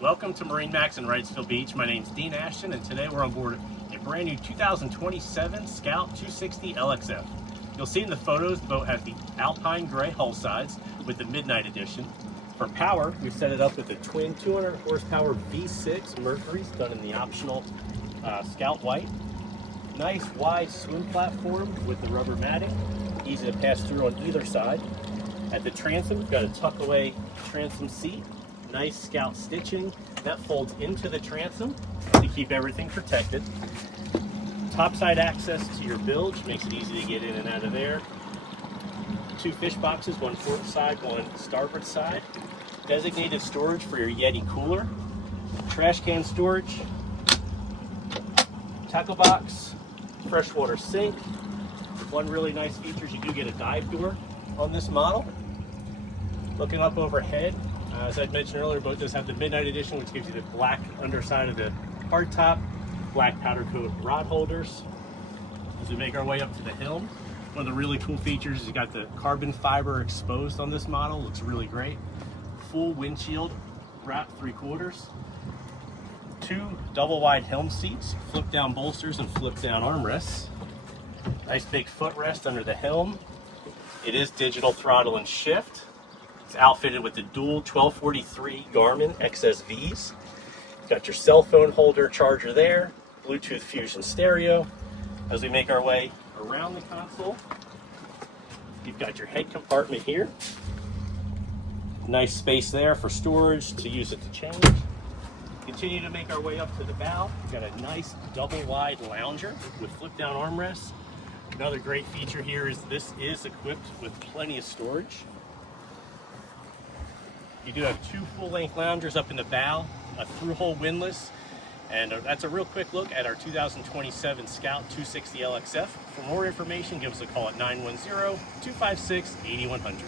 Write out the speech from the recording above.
Welcome to MarineMax in Wrightsville Beach. My name's Dean Ashton, and today we're on board a brand new 2027 Scout 260 LXF. You'll see in the photos the boat has the Alpine gray hull sides with the Midnight Edition. For power, we've set it up with a twin 200 horsepower V6 Mercury's done in the optional Scout white. Nice wide swim platform with the rubber matting, easy to pass through on either side. At the transom, we've got a tuck away transom seat. Nice Scout stitching that folds into the transom to keep everything protected. Topside access to your bilge makes it easy to get in and out of there. 2 fish boxes, one port side, one starboard side. Designated storage for your Yeti cooler. Trash can storage. Tackle box. Freshwater sink. One really nice feature is you do get a dive door on this model. Looking up overhead, as I mentioned earlier, the boat does have the Midnight Edition, which gives you the black underside of the hardtop, black powder coat rod holders. As we make our way up to the helm, one of the really cool features is you got the carbon fiber exposed on this model. Looks really great. Full windshield wrap 3/4. 2 double wide helm seats, flip down bolsters and flip down armrests. Nice big footrest under the helm. It is digital throttle and shift. It's outfitted with the dual 1243 Garmin XSVs. Got your cell phone holder charger there, Bluetooth Fusion stereo. As we make our way around the console, you've got your head compartment here. Nice space there for storage to use it to change. Continue to make our way up to the bow. We've got a nice double wide lounger with flip down armrests. Another great feature here is this is equipped with plenty of storage. You do have 2 full-length loungers up in the bow, a through-hole windlass, and that's a real quick look at our 2027 Scout 260 LXF. For more information, give us a call at 910-256-8100.